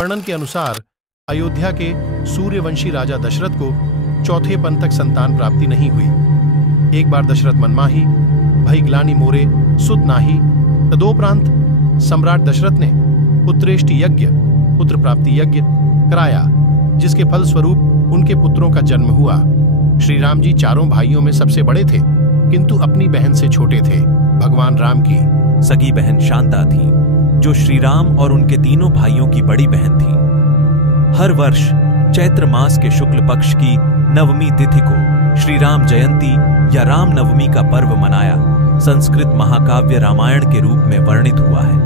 वर्णन के अनुसार अयोध्या के सूर्यवंशी राजा दशरथ को चौथे पन तक संतान प्राप्ति नहीं हुई। एक बार दशरथ मनमाही भई ग्लानि मोरे सुत नाही। तदोपरांत सम्राट दशरथ ने पुत्रेष्टि यज्ञ, पुत्र प्राप्ति यज्ञ कराया, जिसके फलस्वरूप उनके पुत्रों का जन्म हुआ। श्री राम जी चारों भाइयों में सबसे बड़े थे, किंतु अपनी बहन से छोटे थे। भगवान राम की सगी बहन शांता थी, जो श्री राम और उनके तीनों भाइयों की बड़ी बहन थी। हर वर्ष चैत्र मास के शुक्ल पक्ष की नवमी तिथि को श्री राम जयंती या राम नवमी का पर्व मनाया संस्कृत महाकाव्य रामायण के रूप में वर्णित हुआ है।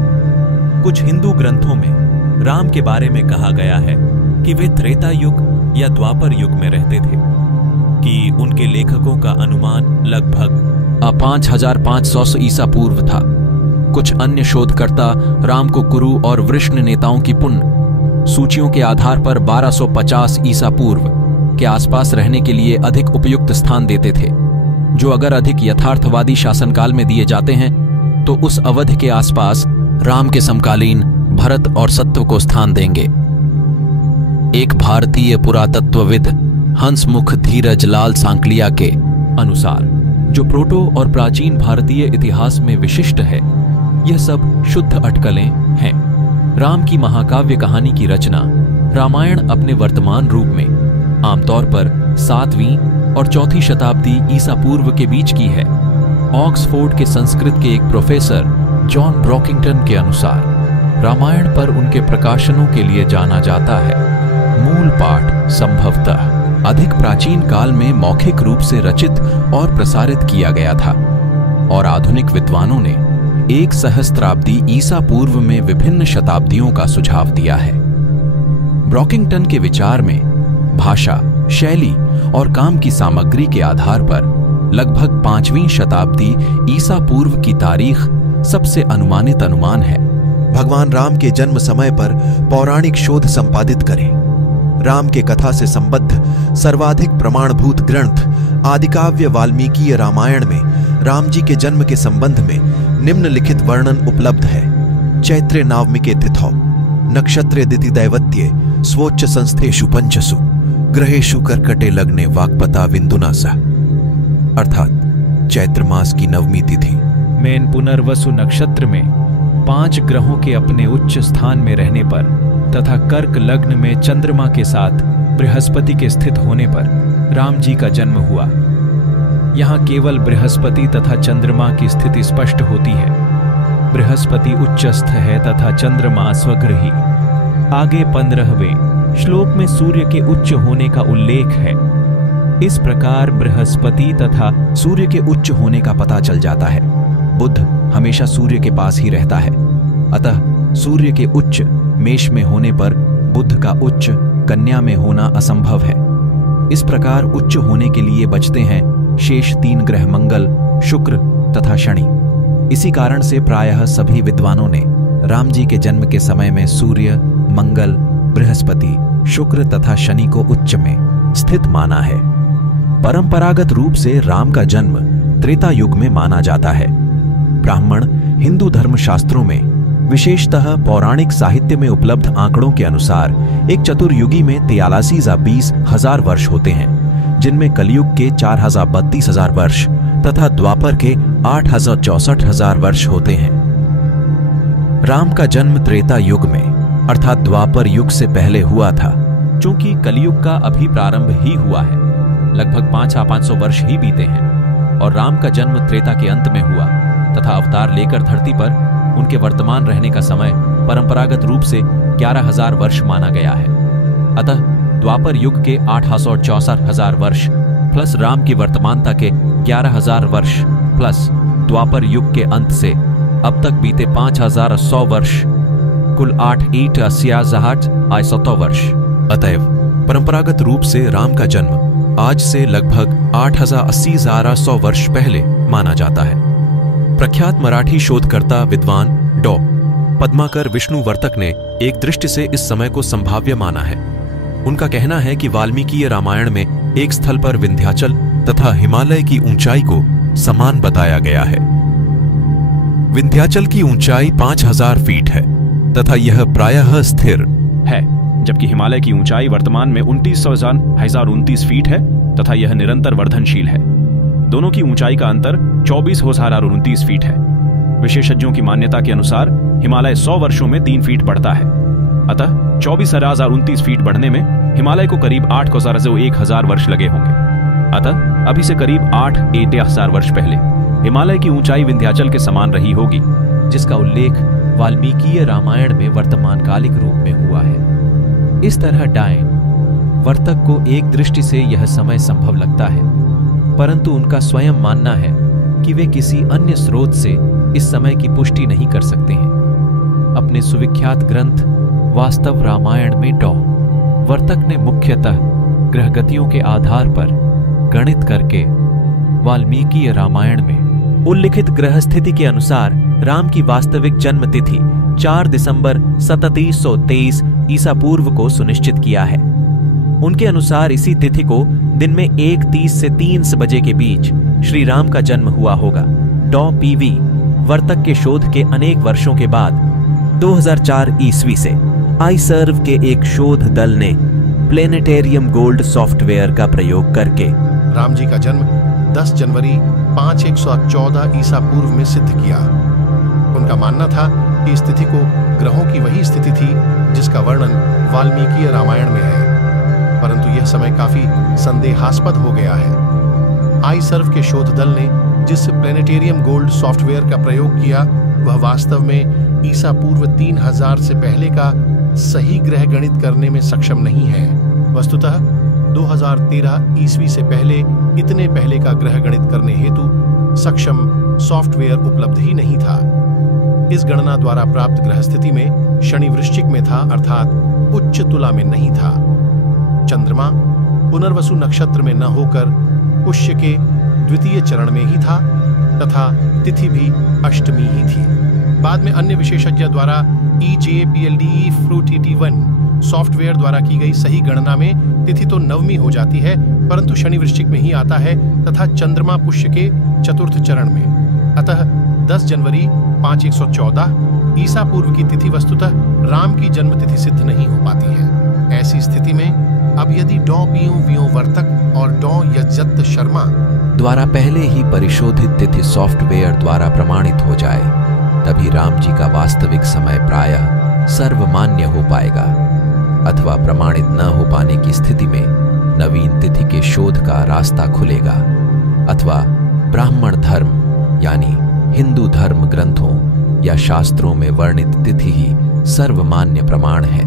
कुछ हिंदू ग्रंथों में राम के बारे में कहा गया है कि वे त्रेता युग या द्वापर युग में रहते थे, कि उनके लेखकों का अनुमान लगभग 5500 ईसा पूर्व था। कुछ अन्य शोधकर्ता राम को कुरु और वृष्ण नेताओं की पुण्य सूचियों के आधार पर 1250 ईसा पूर्व के आसपास रहने के लिए अधिक उपयुक्त स्थान देते थे, जो अगर अधिक यथार्थवादी शासनकाल में दिए जाते हैं तो उस अवधि के आसपास राम के समकालीन भरत और सत्व को स्थान देंगे। एक भारतीय पुरातत्वविद हंसमुख धीरज लाल सांकलिया के अनुसार, जो प्रोटो और प्राचीन भारतीय इतिहास में विशिष्ट है, यह सब शुद्ध अटकलें हैं। राम की महाकाव्य कहानी की रचना रामायण अपने वर्तमान रूप में आमतौर पर 7वीं और 4वीं शताब्दी ईसा पूर्व के बीच की है। ऑक्सफोर्ड के संस्कृत के एक प्रोफेसर जॉन ब्रॉकिंगटन के अनुसार रामायण पर उनके प्रकाशनों के लिए जाना जाता है। मूल पाठ संभवतः अधिक प्राचीन काल में मौखिक रूप से रचित और प्रसारित किया गया था, और आधुनिक विद्वानों ने एक सहस्त्राब्दी ईसा पूर्व में विभिन्न शताब्दियों का सुझाव दिया है। ब्रॉकिंगटन के विचार में भाषा, शैली और काम की सामग्री के आधार पर लगभग 5वीं शताब्दी ईसा पूर्व की तारीख सबसे अनुमानित अनुमान है। भगवान राम के जन्म समय पर पौराणिक शोध संपादित करें। राम के कथा से संबद्ध सर्वाधिक प्रमाणभूत ग्रंथ आदिकाव्य वाल्मीकि रामायण में राम जी के जन्म के संबंध में निम्नलिखित वर्णन उपलब्ध है। चैत्रे नावमिके तिथौ नक्षत्रे दिति दैवत्ये स्वोच्च संस्थेषु पंचसु ग्रहेषु कर्कटे लग्ने वाक्पता विंदुना सा। अर्थात चैत्र मास की नवमी तिथि में पुनर्वसु नक्षत्र में 5 ग्रहों के अपने उच्च स्थान में रहने पर तथा कर्क लग्न में चंद्रमा के साथ बृहस्पति के स्थित होने पर राम जी का जन्म हुआ। यहाँ केवल बृहस्पति तथा चंद्रमा की स्थिति स्पष्ट होती है। बृहस्पति उच्चस्थ है तथा चंद्रमा स्वग्रही। आगे 15वें श्लोक में सूर्य के उच्च होने का उल्लेख है। इस प्रकार बृहस्पति तथा सूर्य के उच्च होने का पता चल जाता है। बुध हमेशा सूर्य के पास ही रहता है, अतः सूर्य के उच्च मेष में होने पर बुध का उच्च कन्या में होना असंभव है। इस प्रकार उच्च होने के लिए बचते हैं शेष 3 ग्रह मंगल, शुक्र तथा शनि। इसी कारण से प्रायः सभी विद्वानों ने राम जी के जन्म के समय में सूर्य, मंगल, बृहस्पति, शुक्र तथा शनि को उच्च में स्थित माना है। परंपरागत रूप से राम का जन्म त्रेता युग में माना जाता है। ब्राह्मण हिंदू धर्मशास्त्रों में, विशेषतः पौराणिक साहित्य में उपलब्ध आंकड़ों के अनुसार एक चतुर्युगी में 43,20,000 वर्ष होते हैं, जिनमें कलयुग के 4,32,000 वर्ष तथा द्वापर के 8,64,000 वर्ष होते हैं। राम का जन्म त्रेता युग में अर्थात द्वापर युग से पहले हुआ था। चूंकि कलयुग का अभी प्रारंभ ही हुआ है, लगभग 500 वर्ष ही बीते हैं, और राम का जन्म त्रेता के अंत में हुआ तथा अवतार लेकर धरती पर उनके वर्तमान रहने का समय परंपरागत रूप से 11,000 वर्ष माना गया है। अतः द्वापर युग के 864,000 वर्ष प्लस राम की वर्तमानता के 11,000 वर्ष प्लस द्वापर युग के अंत से अब तक बीते 5,100 वर्ष, कुल 8,80,100 वर्ष। अतएव परंपरागत रूप से राम का जन्म आज से लगभग 8,80,100 वर्ष पहले माना जाता है। प्रख्यात मराठी शोधकर्ता विद्वान डॉ. पद्माकर विष्णुवर्तक ने एक दृष्टि से इस समय को संभाव्य माना है। उनका कहना है कि वाल्मीकि रामायण में एक स्थल पर विंध्याचल तथा हिमालय की ऊंचाई को समान बताया गया है। विंध्याचल की ऊंचाई 5,000 फीट है तथा यह प्रायः स्थिर है, जबकि हिमालय की ऊंचाई वर्तमान में 29,1029 फीट है तथा यह निरंतर वर्धनशील है। दोनों की ऊंचाई का अंतर 24,29 फीट है। विशेषज्ञों की मान्यता के अनुसार हिमालय 100 वर्षों में 3 फीट बढ़ता है। अतः 24,029 फीट बढ़ने में हिमालय को करीब 8,1,000 वर्ष लगे होंगे। अतः अभी से करीब 8,000 वर्ष पहले हिमालय की ऊंचाई विंध्याचल के समान रही होगी, जिसका उल्लेख वाल्मीकीय रामायण में वर्तमानकालिक रूप में हुआ है। इस तरह डायन वर्तक को एक दृष्टि से यह समय संभव लगता है, परंतु उनका स्वयं मानना है कि वे किसी अन्य स्रोत से इस समय की पुष्टि नहीं कर सकते हैं। अपने सुविख्यात ग्रंथ वास्तव रामायण में डॉ वर्तक ने मुख्यतः ग्रहगतियों के आधार पर गणित करके वाल्मीकीय रामायण में उल्लिखित ग्रह स्थिति के अनुसार राम की वास्तविक जन्म तिथि 4 दिसंबर 3723 ईसा पूर्व को सुनिश्चित किया है। उनके अनुसार इसी तिथि को दिन में 1:30 से 3 बजे के बीच श्री राम का जन्म हुआ होगा। डॉ पीवी वर्तक के शोध के अनेक वर्षों के बाद 2004 ईस्वी से आईसर्व के एक शोध दल ने प्लेनेटेरियम गोल्ड सॉफ्टवेयर का प्रयोग करके राम जी का जन्म 10 जनवरी 5114 ईसा पूर्व में सिद्ध किया। उनका मानना था कि इस तिथि को ग्रहों की वही स्थिति थी जिसका वर्णन वाल्मीकीय रामायण में है, परंतु यह समय काफी संदेहास्पद हो गया है। आईसर्व के शोध दल ने जिस प्लेनेटेरियम गोल्ड सॉफ्टवेयर का प्रयोग किया वह वास्तव में ईसा पूर्व 3000 से पहले का सही ग्रह गणित करने में सक्षम नहीं है। वस्तुतः 2013 ईस्वी से पहले इतने पहले का ग्रह गणित करने हेतु सक्षम सॉफ्टवेयर उपलब्ध ही नहीं था। इस गणना द्वारा प्राप्त ग्रह स्थिति में शनि वृश्चिक में था, अर्थात उच्च तुला में नहीं था। चंद्रमा पुनर्वसु नक्षत्र में न होकर पुष्य के द्वितीय चरण में ही था तथा तिथि भी अष्टमी ही थी। बाद में अन्य विशेषज्ञ द्वारा EJPLDE FRUIT-1 सॉफ्टवेयर द्वारा की गई सही गणना में तिथि तो नवमी हो जाती है, परंतु शनि वृश्चिक में ही आता है तथा चंद्रमा पुष्य के चतुर्थ चरण में। अतः 10 जनवरी 5114 ईसा पूर्व की तिथि वस्तुतः राम की जन्म तिथि सिद्ध नहीं हो पाती है। ऐसी स्थिति में अब यदि डॉ पीओ वर्तक और डॉ यज्जत शर्मा द्वारा पहले ही परिशोधित तिथि सॉफ्टवेयर द्वारा प्रमाणित हो जाए, तभी राम जी का वास्तविक समय प्रायः सर्वमान्य हो पाएगा, अथवा प्रमाणित न हो पाने की स्थिति में नवीन तिथि के शोध का रास्ता खुलेगा, अथवा ब्राह्मण धर्म यानी हिंदू धर्म ग्रंथों या शास्त्रों में वर्णित तिथि ही सर्वमान्य प्रमाण है।